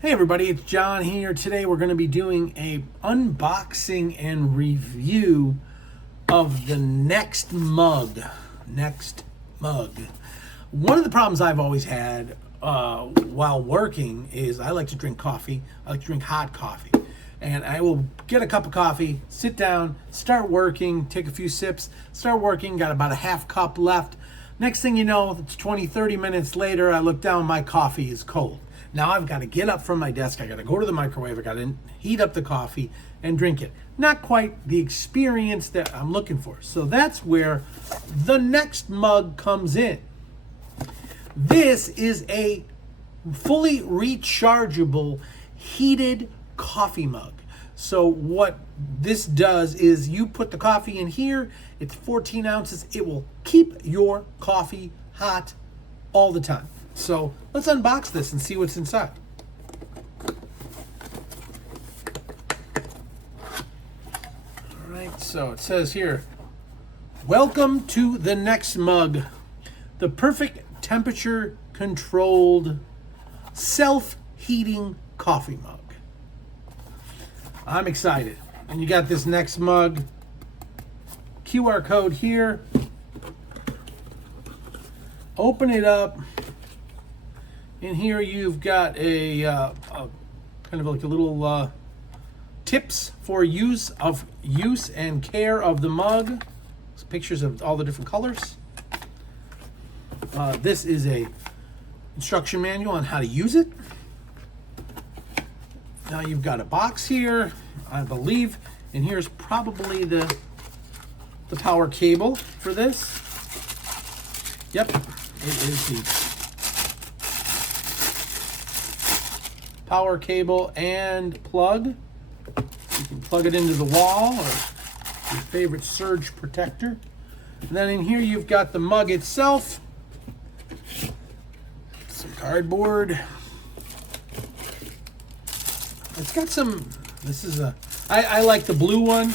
Hey everybody, it's John here. Today we're going to be doing a unboxing and review of the Nextmug. One of the problems I've always had while working is I like to drink coffee. I like to drink hot coffee. And I will get a cup of coffee, sit down, start working, take a few sips, start working, got about a half cup left. Next thing you know, it's 20, 30 minutes later, I look down, my coffee is cold. Now I've got to get up from my desk, I got to go to the microwave, I got to heat up the coffee and drink it. Not quite the experience that I'm looking for. So that's where the Nextmug comes in. This is a fully rechargeable heated coffee mug. So what this does is you put the coffee in here, it's 14 ounces, it will keep your coffee hot all the time. So let's unbox this and see what's inside. All right, so it says here, welcome to the Nextmug, the perfect temperature controlled self-heating coffee mug. I'm excited. And you got this Nextmug QR code here. Open it up. In here you've got a kind of like a little tips for use and care of the mug. It's pictures of all the different colors. This is a instruction manual on how to use it. Now you've got a box here, I believe, and here's probably the power cable for this. Yep, it is the power cable and plug. You can plug it into the wall or your favorite surge protector. And then in here you've got the mug itself, some cardboard. It's got some, I like the blue one.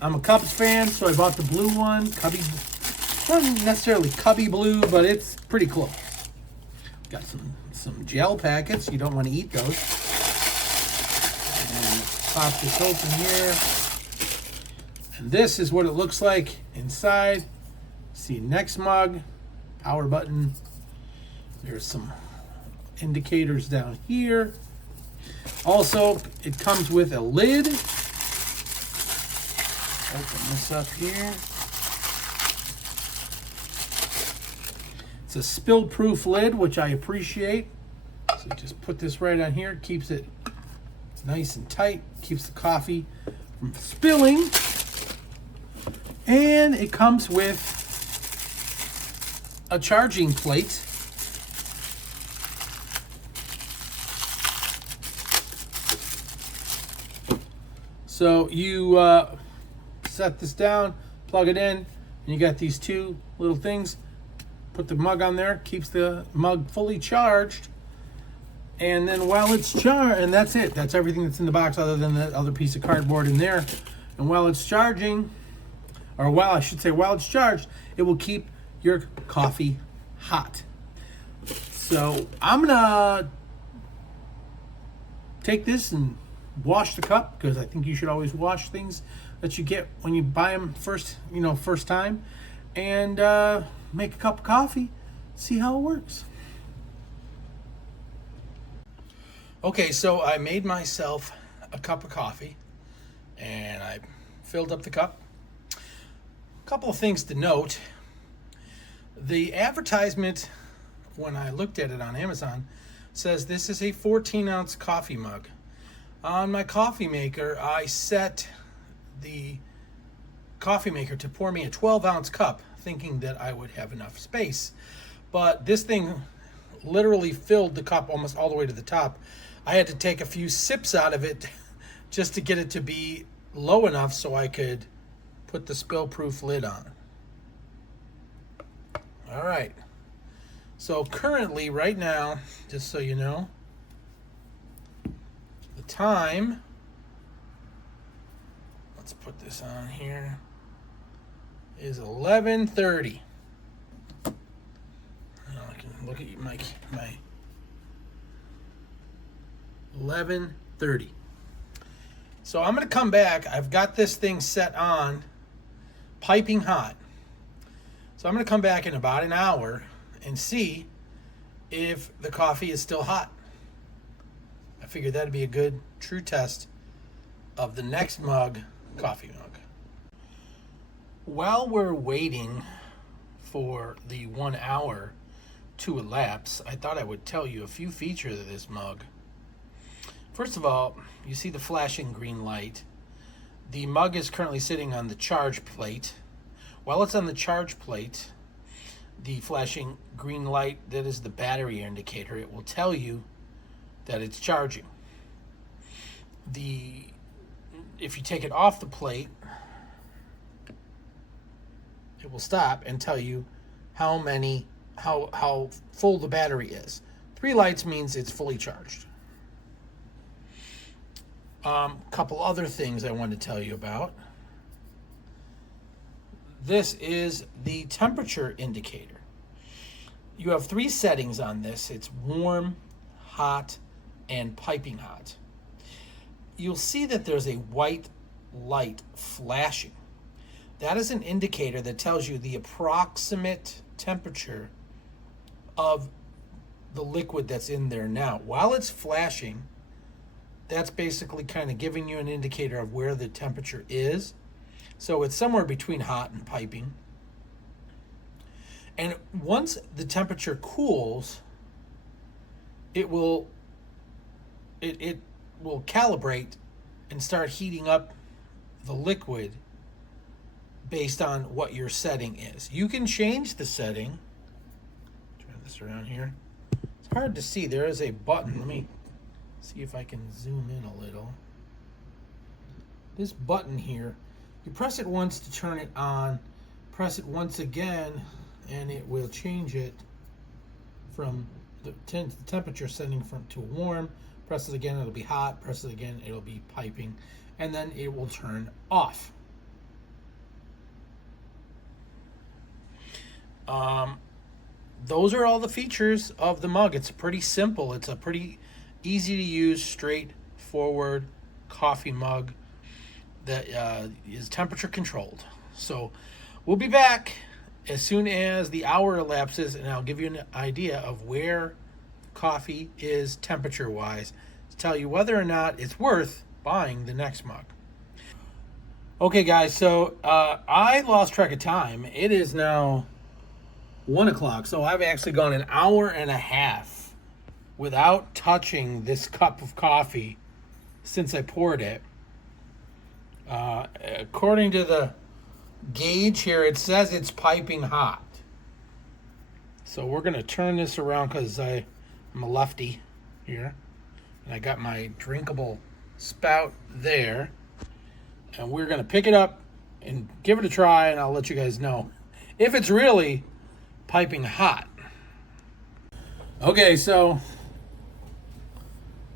I'm a Cubs fan, so I bought the blue one. Cubby, not necessarily Cubby blue, but it's pretty close. Got some gel packets. You don't want to eat those. And pop this open here. And this is what it looks like inside. See Nextmug, power button. There's some indicators down here. Also, it comes with a lid. Open this up here. It's a spill-proof lid, which I appreciate. So just put this right on here. Keeps it nice and tight. Keeps the coffee from spilling. And it comes with a charging plate. So you set this down, plug it in, and you got these two little things. Put the mug on there, keeps the mug fully charged. And then while it's charged, and that's it. That's everything that's in the box other than that other piece of cardboard in there. And while it's charging, or while it's charged, it will keep your coffee hot. So I'm gonna take this and wash the cup, because I think you should always wash things that you get when you buy them first time, and make a cup of coffee, see how it works. Okay, so I made myself a cup of coffee and I filled up the cup. A couple of things to note. The advertisement, when I looked at it on Amazon, says this is a 14-ounce coffee mug. On my coffee maker, I set the coffee maker to pour me a 12-ounce cup, thinking that I would have enough space. But this thing literally filled the cup almost all the way to the top. I had to take a few sips out of it just to get it to be low enough so I could put the spill-proof lid on. All right. So currently, right now, just so you know, the time, let's put this on here, is 11:30. Now I can look at my 11:30. So I'm going to come back. I've got this thing set on piping hot. So I'm going to come back in about an hour and see if the coffee is still hot. I figured that'd be a good true test of the Nextmug coffee mug. While we're waiting for the 1 hour to elapse, I thought I would tell you a few features of this mug. First of all, you see the flashing green light. The mug is currently sitting on the charge plate. While it's on the charge plate, the flashing green light, that is the battery indicator. It will tell you that it's charging. If you take it off the plate, it will stop and tell you how full the battery is. 3 lights means it's fully charged. Couple other things I want to tell you about. This is the temperature indicator. You have 3 settings on this. It's warm, hot, and piping hot. You'll see that there's a white light flashing. That is an indicator that tells you the approximate temperature of the liquid that's in there now. While it's flashing, that's basically kind of giving you an indicator of where the temperature is. So it's somewhere between hot and piping. And once the temperature cools, it will calibrate and start heating up the liquid based on what your setting is. You can change the setting. Turn this around here. It's hard to see. There is a button. Let me see if I can zoom in a little. This button here, you press it once to turn it on, press it once again, and it will change it from the temperature setting to warm. Press it again, it'll be hot. Press it again, it'll be piping. And then it will turn off. Those are all the features of the mug. It's pretty simple. It's a pretty easy to use, straightforward coffee mug that is temperature controlled. So we'll be back as soon as the hour elapses, and I'll give you an idea of where coffee is temperature wise to tell you whether or not it's worth buying the next mug. Okay guys, so I lost track of time. It is now 1 o'clock, so I've actually gone an hour and a half without touching this cup of coffee since I poured it. According to the gauge here, it says it's piping hot. So we're going to turn this around because I'm a lefty here. And I got my drinkable spout there. And we're going to pick it up and give it a try, and I'll let you guys know if it's really piping hot. Okay, so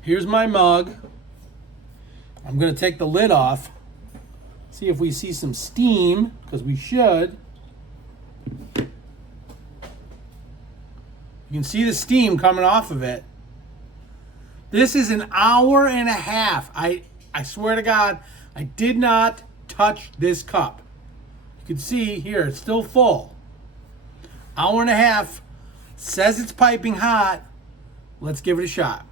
here's my mug. I'm going to take the lid off, see if we see some steam, because we should. You can see the steam coming off of it. This is an hour and a half. I swear to God, I did not touch this cup. You can see here, it's still full. Hour and a half, says it's piping hot. Let's give it a shot.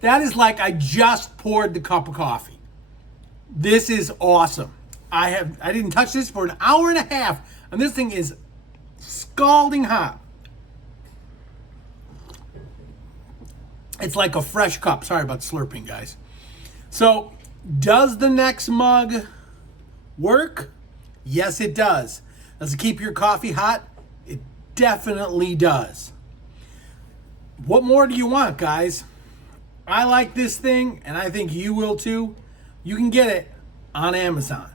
That is like I just poured the cup of coffee. This is awesome. I didn't touch this for an hour and a half, and this thing is scalding hot. It's like a fresh cup. Sorry about slurping, guys. So, does the next mug work? Yes, it does. Does it keep your coffee hot? It definitely does. What more do you want, guys? I like this thing, and I think you will too. You can get it on Amazon.